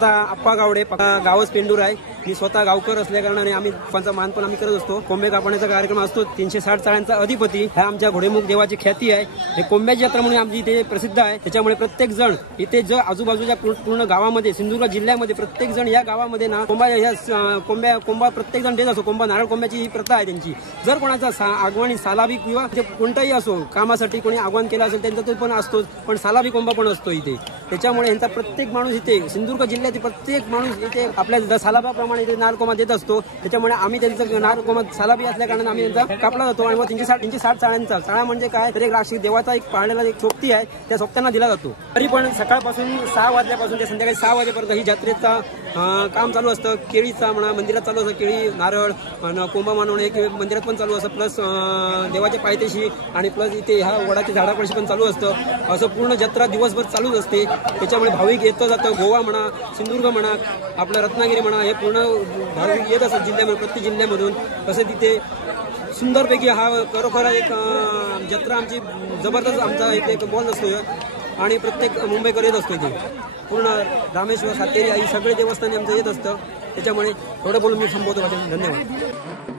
अप्पा गावडे गावच पेंडूर आहे। मी स्वतः गावकर असल्या कारणाने आम्ही पंचा मानपण आम्ही करत असतो। कोंबे कापण्याचा कार्यक्रम असतो। 360 चाळ्यांचा अधिपती हा आमच्या घोडेमुख देवाची ख्याती आहे। हे कोंब्याची जत्रा म्हणून आमची इथे प्रसिद्ध आहे। त्याच्यामुळे प्रत्येक जण इथे जो आजूबाजूच्या पूर्ण गावामध्ये सिंधुदुर्ग जिल्ह्यामध्ये प्रत्येक जण या गावामध्ये ना कोंबा प्रत्येक जण देत असतो। कोंबा नारळ कोंब्याची ही प्रथा आहे त्यांची। जर कोणाचा आगवणी सालाबी किंवा कोणताही असो कामासाठी कोणी आगमन केलं असेल त्यांचा तो पण असतोच, पण सालाबी कोंबा पण असतो इथे। त्याच्यामुळे यांचा प्रत्येक माणूस इथे सिंधुदुर्ग जिल्ह्यातील प्रत्येक माणूस इथे आपल्या सालाबाप्रमाणे इथे नारळ कोंबा देत असतो। त्याच्यामुळे आम्ही त्यांचा नारळ कोंबा सालाबी असल्या कारणाने आम्ही त्यांचा कापला जातो। आणि 360 चाळ्यांचा चाळा म्हणजे काय तर एक राष्ट्रीय देवाचा एक पाळलेला एक सोबती आहे, त्या सोबत्यांना दिला जातो। तरी पण सकाळपासून 6 वाजल्यापासून ते संध्याकाळी 6 वाजेपर्यंत ही जत्रेचा काम चालू असतं। केळीचा म्हणा मंदिरात चालू असतं, केळी नारळ कोंबा मानवणे एक मंदिरात पण चालू असतं, प्लस देवाच्या पायथ्याशी आणि प्लस इथे ह्या वडाच्या झाडापाशी पण चालू असतं। असं पूर्ण जत्रा दिवसभर चालूच असते। त्याच्यामुळे भाविक येतं जातं। गोवा म्हणा, सिंधुदुर्ग म्हणा, आपलं रत्नागिरी म्हणा, हे पूर्ण भाविक येत असतात जिल्ह्यामध्ये, प्रत्येक जिल्ह्यामधून। तसं तिथे सुंदरपैकी हा खरोखर एक जत्रा आमची जबरदस्त आमचा एक बॉल असतो आणि प्रत्येक मुंबईकर येत असतो इथे। पूर्ण रामेश्वर सातेरी आई सगळे देवस्थानी आमचं येत असतं। त्याच्यामुळे थोडं बोलून मी संपवतो। धन्यवाद।